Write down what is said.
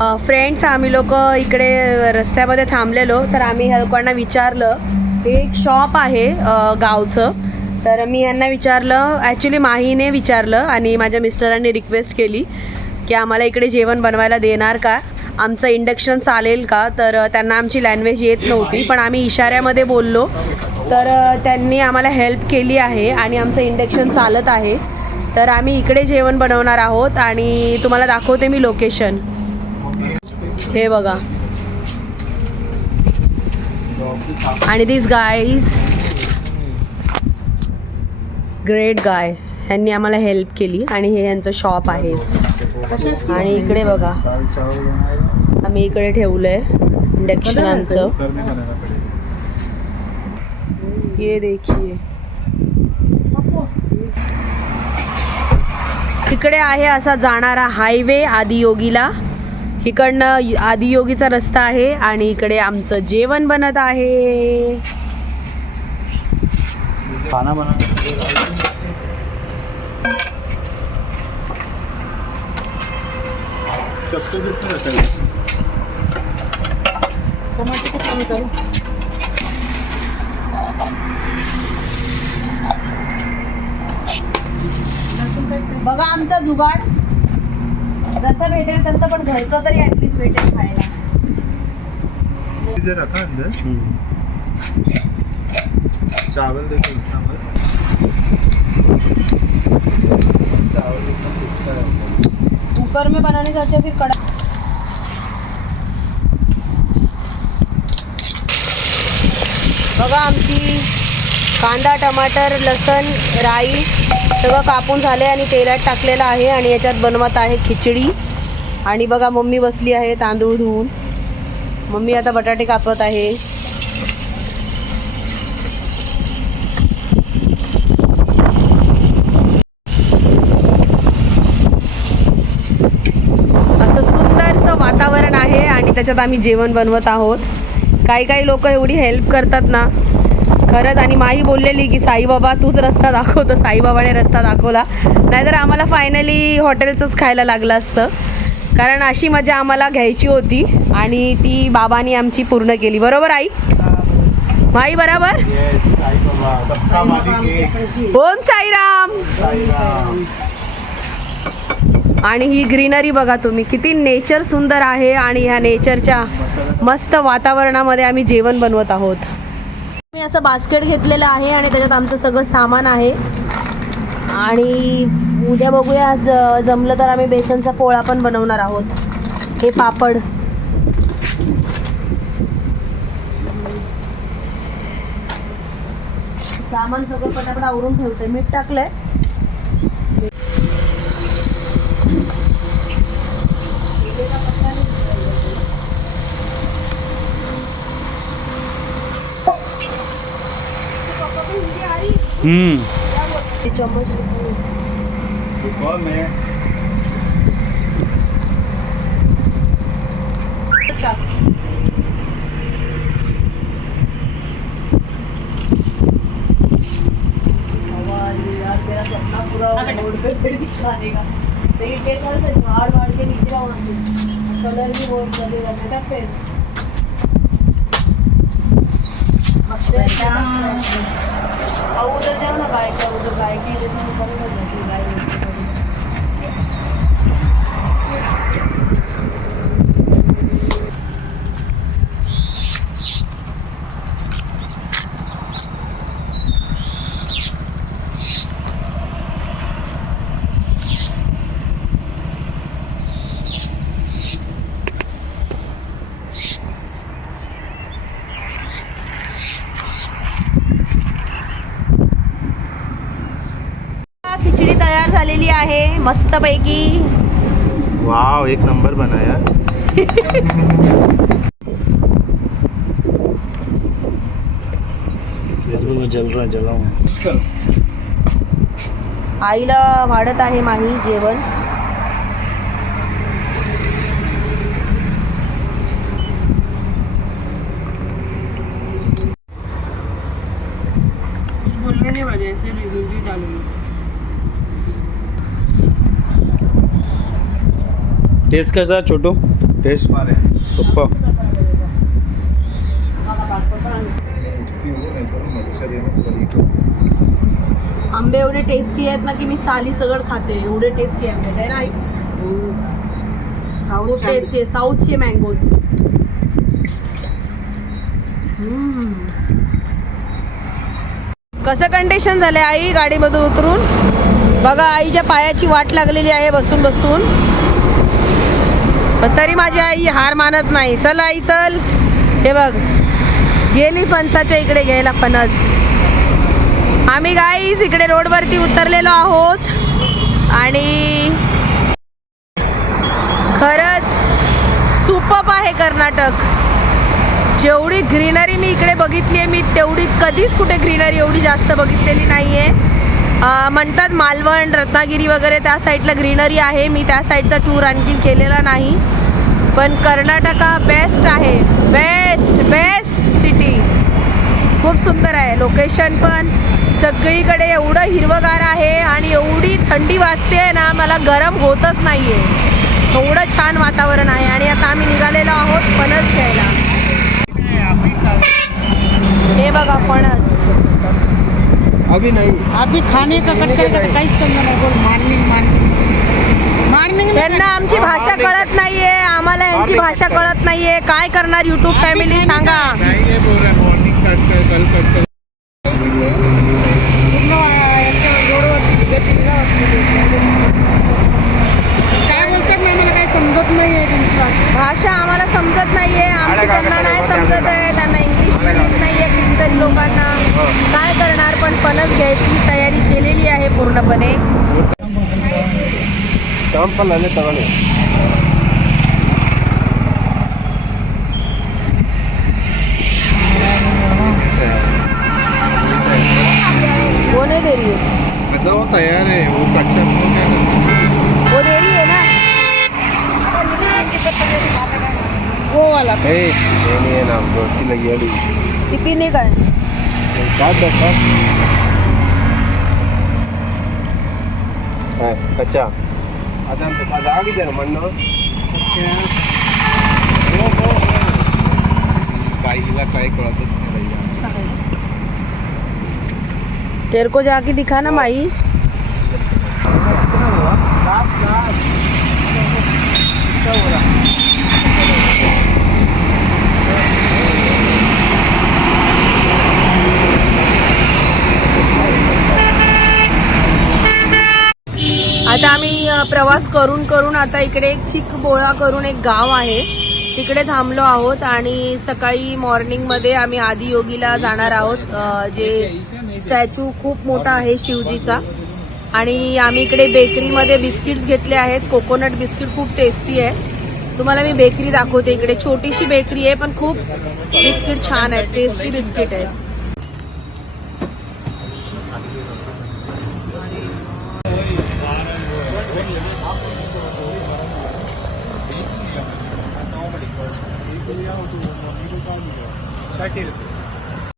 Friends, आम्ही लोक इकडे रस्त्यामध्ये थांबलेलो, तर आम्ही ह्या लोकांना विचारलं. हे एक शॉप आहे गावचं. तर मी यांना विचारलं, ॲक्च्युली माहीने विचारलं आणि माझ्या मिस्टरांनी रिक्वेस्ट केली की आम्हाला इकडे जेवण बनवायला देणार का, आमचं इंडक्शन चालेल का. तर त्यांना आमची लँग्वेज येत नव्हती, पण आम्ही इशाऱ्यामध्ये बोललो, तर त्यांनी आम्हाला हेल्प केली आहे आणि आमचं इंडक्शन चालत आहे. तर आम्ही इकडे जेवण बनवणार आहोत आणि तुम्हाला दाखवते मी लोकेशन. हे बघा. आणि दिस गाईज, ग्रेट गाय, ह्यांनी आम्हाला हेल्प केली आणि हे यांचं शॉप आहे. आणि इकडे बघा, आम्ही इकडे ठेवलंय इंडक्शन आमचं. ये देखिए, इकडे आहे असा जाणारा हायवे आदियोगीला. इकडनं आदियोगीचा रस्ता आहे आणि इकडे आमचं जेवण बनत आहे. खाना बना बघा आमचा जुगाड, जसं भेटेल तसं, पण घरचं तरी ऍटलीस्ट भेटेल खायला. चावल देखो बस. कुकर में बनाने से अच्छा फिर कड़ा. बघा आमची कांदा, टमाटर, लसण, राई सगळं कापून झाले आणि तेलात टाकलेलं आहे आणि याच्यात बनवत आहे खिचडी. आणि बघा मम्मी बसली आहे तांदूळ धुवून. मम्मी आता बटाटे कापत आहे. असं सुंदरसं वातावरण आहे आणि त्याच्यात आम्ही जेवण बनवत आहोत. काही काही लोक एवढी हेल्प करतात ना खरंच. आणि माही बोललेली की साईबाबा तूच रस्ता दाखव, तर साईबाबाने रस्ता दाखवला, नाहीतर आम्हाला फायनली हॉटेलचंच खायला लागलं असतं. कारण अशी मजा आम्हाला घ्यायची होती आणि ती बाबांनी आमची पूर्ण केली. बरोबर आई? माई बरोबर? ओम साईराम. आणि ही ग्रीनरी बघा तुम्ही, किती नेचर सुंदर आहे. आणि ह्या नेचरच्या मस्त वातावरणामध्ये आम्ही जेवण बनवत आहोत. मी असं बास्केट घेतलेलं आहे आणि त्याच्यात आमचं सगळं सामान आहे. आणि उद्या बघूया, जमलं तर आम्ही बेसनचा पोळा पण बनवणार आहोत. हे पापड. सामान सगळं पटापट आवरून ठेवते. मीठ टाकलंय. चम्मच मेरा सपना पूरा रोड पे पेड़ दिखाने का. तो ये कैसा से झाड़ वाड़ के नीचे आओ, कलर भी बहुत चलेगा बेटा. फिर उधर जाओ ना, गाय का उधर गाय की जैसे गाय. खिचडी तयार झालेली आहे मस्तपैकी. वाव, एक नंबर बनाया. जल रहा जलाऊं. आईला वाढत आहे माही जेवण. बोलने नहीं बजे ऐसे नहीं डालूंगी. टेस्ट कसा छोटू टेस्ट पप्पा आंबे एवढे टेस्टी आहेत ना की मी साली सगळं खाते, एवढे टेस्टी आंबे आहे ना आई. खूप टेस्टी आहे साऊथचे मँगोज. कसं कंडिशन झालंय आई गाडीमधून उतरून? बघा आईच्या पायाची वाट लागलेली आहे बसून बसून, पण तरी माझी आई हार मानत नाही. चल आई चल. हे बघ गेली फणसाच्या इकडे घ्यायला फणस. आम्ही गाईज इकडे रोडवरती उतरलेलो आहोत आणि खरंच सुपर्ब आहे कर्नाटक. जेवढी ग्रीनरी मी इकडे बघितली आहे मी तेवढी कधीच कुठे ग्रीनरी एवढी जास्त बघितलेली नाही आहे. म्हणतात मालवण रत्नागिरी वगैरे त्या साईडला ग्रीनरी आहे, मी त्या साईडचा टूर आणखी केलेला नाही, पण कर्नाटका बेस्ट आहे. Best best city. खूप सुंदर आहे लोकेशन पण. सगळीकडे एवढं हिरवगार आहे आणि एवढी थंडी वाजते आहे ना, मला गरम होतच नाही आहे. एवढं छान वातावरण आहे. आणि आता आम्ही निघालेलो आहोत फणस घ्यायला. हे बघा फणस. अभी नहीं, अभी खाने का कटकर का काहीच समजा नाही. बोल मॉर्निंग त्यांना आमची भाषा कळत नाहीये, आम्हाला यांची भाषा कळत नाहीये. काय करणार युट्यूब फॅमिली सांगा. काय बोलतात ना मला काही समजत नाही आहे त्यांची भाषा आम्हाला समजत नाहीये, आमची त्यांना नाही समजत आहे, त्यांना इंग्लिश समजत नाहीये कितीतरी लोकांना. काय करणार, पण फणस घ्यायची तयारी केलेली आहे पूर्णपणे. वो नहीं दे रही है, वो तैयार है, वो कच्चा वो दे रही है ना वो वाला. नहीं है ना, रोटी लगी अड़ी किती नाही काय कच्चा आता आगिदे ना म्हणणं बाईला काय कळतच नाही. तेरे को जाके दिखा ना माई. आता आम्ही प्रवास करून करून आता इकडे एक चिखबोळा करून एक गाव आहे तिकडे थांबलो आहोत आणि सकाळी मॉर्निंगमध्ये आम्ही आदियोगीला जाणार आहोत, जे स्टॅच्यू खूप मोठा आहे शिवजीचा. आणि आम्ही इकडे बेकरीमध्ये बिस्किट्स घेतले आहेत. कोकोनट बिस्किट खूप टेस्टी आहे. तुम्हाला मी बेकरी दाखवते. इकडे छोटीशी बेकरी आहे पण खूप बिस्किट छान आहे, टेस्टी बिस्किट आहे. काय केलं